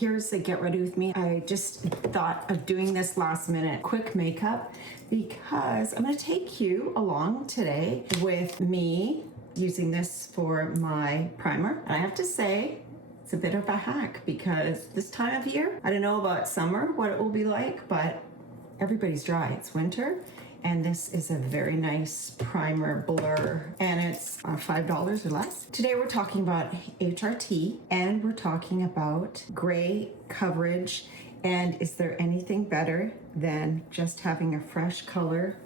Here's the get ready with me. I just thought of doing this last minute quick makeup because I'm going to take you along today with me using this for my primer. And I have to say, it's a bit of a hack because this time of year, I don't know about summer, what it will be like, but everybody's dry. It's winter. And this is a very nice primer blur, and it's $5 or less. Today we're talking about HRT, and we're talking about gray coverage, and is there anything better than just having a fresh color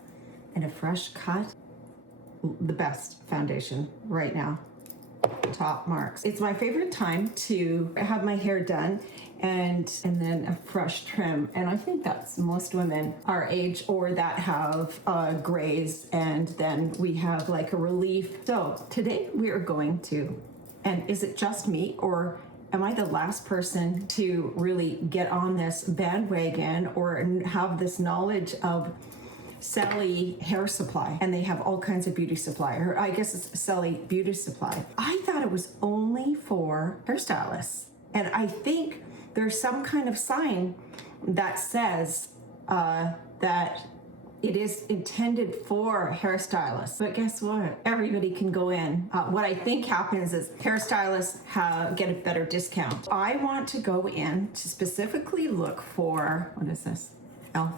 and a fresh cut? The best foundation right now. Top marks. It's my favorite time to have my hair done and then a fresh trim, and I think that's most women our age or that have grays, and then we have like a relief. So today we are going to, and is it just me or am I the last person to really get on this bandwagon or have this knowledge of Sally Hair Supply? And they have all kinds of beauty supply, or I guess it's Sally Beauty Supply. I thought it was only for hairstylists, and I think there's some kind of sign that says that it is intended for hairstylists. But guess what? Everybody can go in. What I think happens is hairstylists get a better discount. I want to go in to specifically look for, what is this? e.l.f.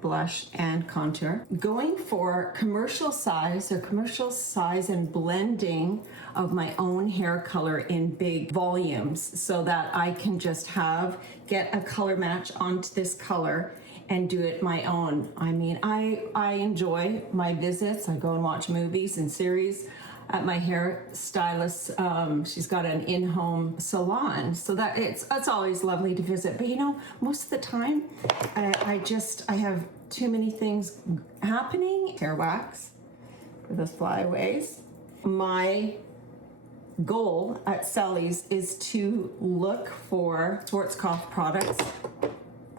blush and contour. Going for commercial size and blending of my own hair color in big volumes so that I can just get a color match onto this color and do it my own. I mean, I enjoy my visits. I go and watch movies and series at my hairstylist. She's got an in-home salon, so that it's always lovely to visit. But you know, most of the time, I have too many things happening. Hair wax for those flyaways. My goal at Sally's is to look for Schwarzkopf products,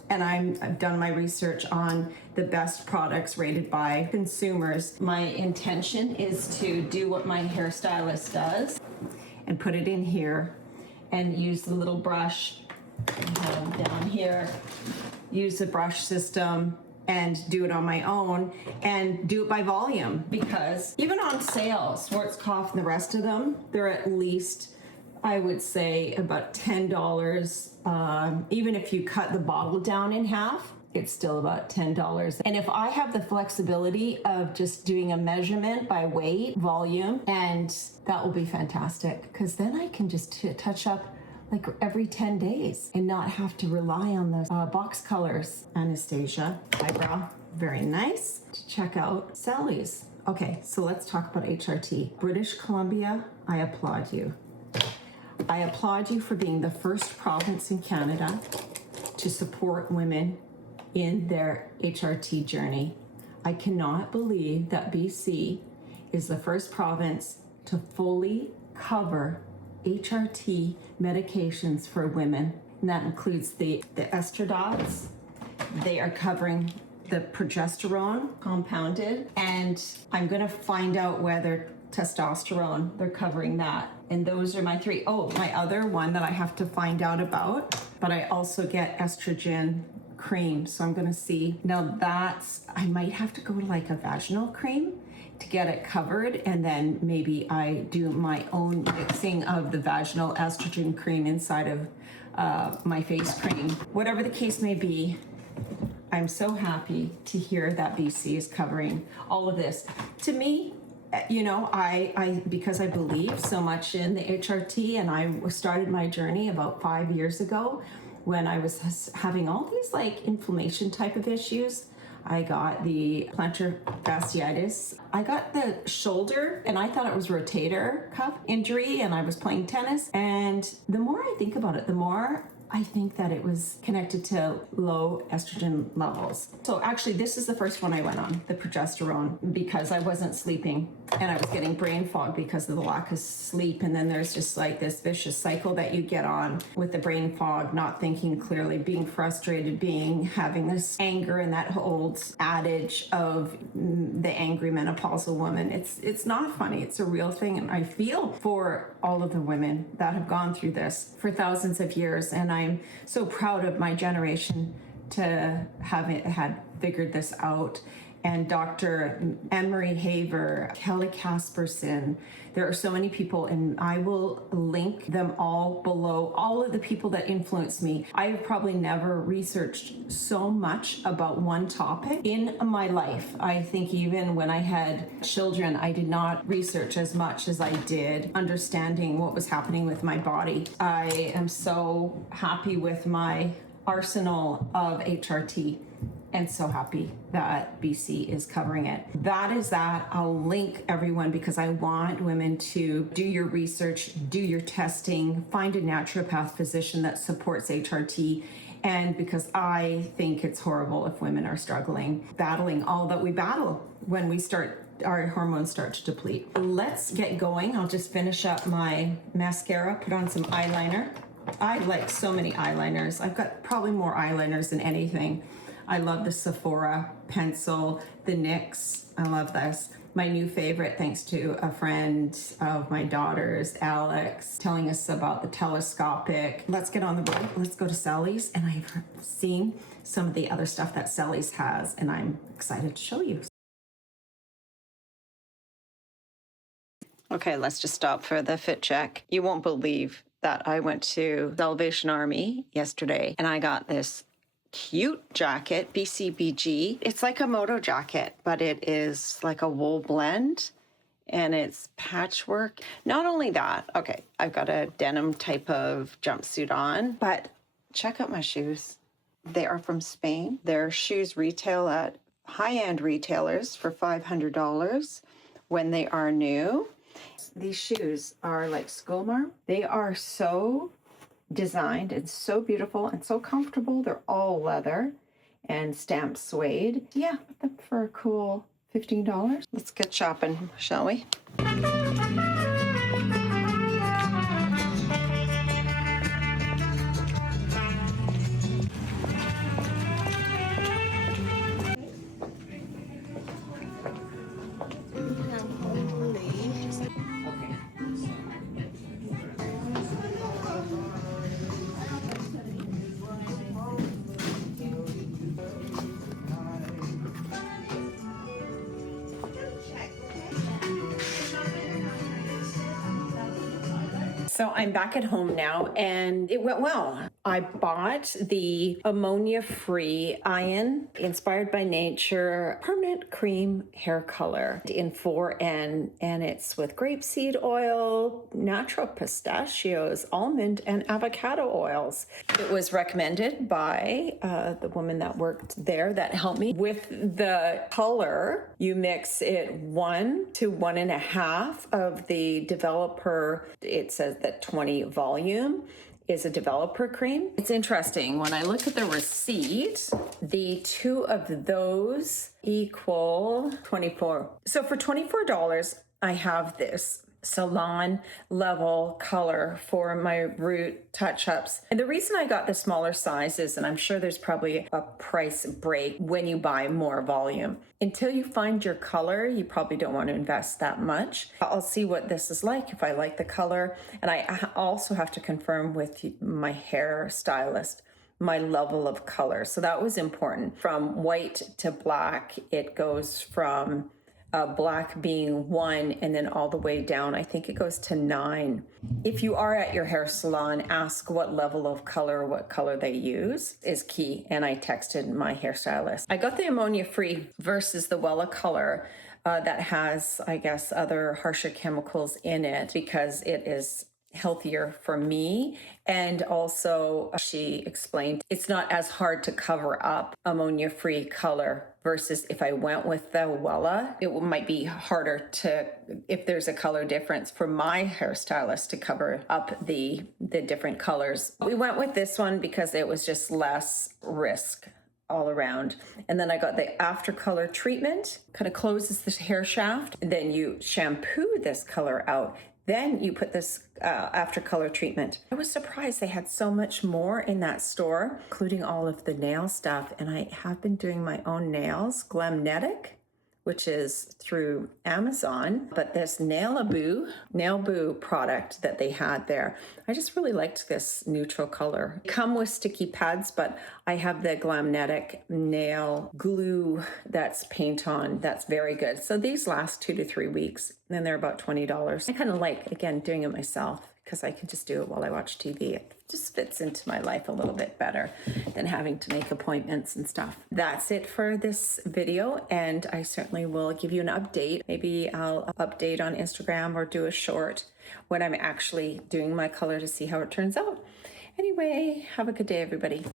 and I've done my research on the best products rated by consumers. My intention is to do what my hairstylist does and put it in here and use the little brush down here, use the brush system and do it on my own and do it by volume, because even on sale, Schwarzkopf and the rest of them, they're at least, I would say, about $10. Even if you cut the bottle down in half, it's still about $10. And if I have the flexibility of just doing a measurement by weight, volume, and that will be fantastic, because then I can just touch up like every 10 days and not have to rely on those box colors. Anastasia eyebrow, very nice. Check out Sally's. Okay, so let's talk about HRT. British Columbia, I applaud you. I applaud you for being the first province in Canada to support women in their HRT journey. I cannot believe that BC is the first province to fully cover HRT medications for women. And that includes the estradiots. They are covering the progesterone compounded, and I'm going to find out whether testosterone, they're covering that. And those are my three. Oh, my other one that I have to find out about, but I also get estrogen cream. So I'm going to see. Now I might have to go to like a vaginal cream to get it covered, and then maybe I do my own mixing of the vaginal estrogen cream inside of my face cream. Whatever the case may be, I'm so happy to hear that BC is covering all of this. To me, you know, I because I believe so much in the HRT, and I started my journey about 5 years ago when I was having all these like inflammation type of issues. I got the plantar fasciitis. I got the shoulder, and I thought it was rotator cuff injury, and I was playing tennis. And the more I think about it, the more I think that it was connected to low estrogen levels. So actually, this is the first one I went on, the progesterone, because I wasn't sleeping and I was getting brain fog because of the lack of sleep. And then there's just like this vicious cycle that you get on with the brain fog, not thinking clearly, being frustrated, having this anger, and that old adage of the angry menopausal woman. It's not funny. It's a real thing. And I feel for all of the women that have gone through this for thousands of years. And I'm so proud of my generation to have had figured this out. And Dr. Anne-Marie Haver, Kelly Casperson, there are so many people, and I will link them all below, all of the people that influenced me. I've probably never researched so much about one topic in my life. I think even when I had children, I did not research as much as I did understanding what was happening with my body. I am so happy with my arsenal of HRT. And so happy that BC is covering it. That is that. I'll link everyone because I want women to do your research, do your testing, find a naturopath physician that supports HRT. And because I think it's horrible if women are struggling, battling all that we battle when we start, our hormones start to deplete. Let's get going. I'll just finish up my mascara, put on some eyeliner. I like so many eyeliners. I've got probably more eyeliners than anything. I love the Sephora pencil, the NYX. I love this. My new favorite, thanks to a friend of my daughter's, Alex, telling us about the telescopic. Let's get on the road. Let's go to Sally's. And I've seen some of the other stuff that Sally's has, and I'm excited to show you. Okay, let's just stop for the fit check. You won't believe that I went to Salvation Army yesterday, and I got this cute jacket, BCBG. It's like a moto jacket, but it is like a wool blend and it's patchwork. Not only that, okay, I've got a denim type of jumpsuit on, but check out my shoes. They are from Spain. Their shoes retail at high-end retailers for $500 when they are new. These shoes are like schoolmarm. They are so designed and so beautiful and so comfortable. They're all leather and stamped suede. Yeah, put them for a cool $15. Let's get shopping, shall we? So I'm back at home now and it went well. I bought the ammonia-free Ion Inspired by Nature Permanent Cream Hair Color in 4N, and it's with grapeseed oil, natural pistachios, almond, and avocado oils. It was recommended by the woman that worked there that helped me. With the color, you mix it 1 to 1.5 of the developer. It says that 20 volume is a developer cream. It's interesting, when I look at the receipt, the two of those equal 24. So for $24, I have this salon level color for my root touch-ups. And the reason I got the smaller sizes, and I'm sure there's probably a price break when you buy more volume. Until you find your color, you probably don't want to invest that much. I'll see what this is like, if I like the color. And I also have to confirm with my hairstylist my level of color. So that was important. From white to black, it goes from black being 1 and then all the way down. I think it goes to 9. If you are at your hair salon, ask what level of color, what color they use is key. And I texted my hairstylist. I got the ammonia-free versus the Wella color that has, I guess, other harsher chemicals in it because it is healthier for me. And also, she explained it's not as hard to cover up ammonia-free color versus if I went with the Wella, it might be harder to, if there's a color difference for my hairstylist to cover up the different colors. We went with this one because it was just less risk all around. And then I got the after color treatment, kind of closes the hair shaft, and then you shampoo this color out. Then you put this after color treatment. I was surprised they had so much more in that store, including all of the nail stuff. And I have been doing my own nails, Glamnetic, which is through Amazon, but this Nail Boo product that they had there, I just really liked this neutral color. Come with sticky pads, but I have the Glamnetic nail glue that's paint on. That's very good. So these last 2 to 3 weeks, and they're about $20. I kind of like, again, doing it myself because I can just do it while I watch TV. It just fits into my life a little bit better than having to make appointments and stuff. That's it for this video, and I certainly will give you an update. Maybe I'll update on Instagram or do a short when I'm actually doing my color to see how it turns out. Anyway, have a good day, everybody.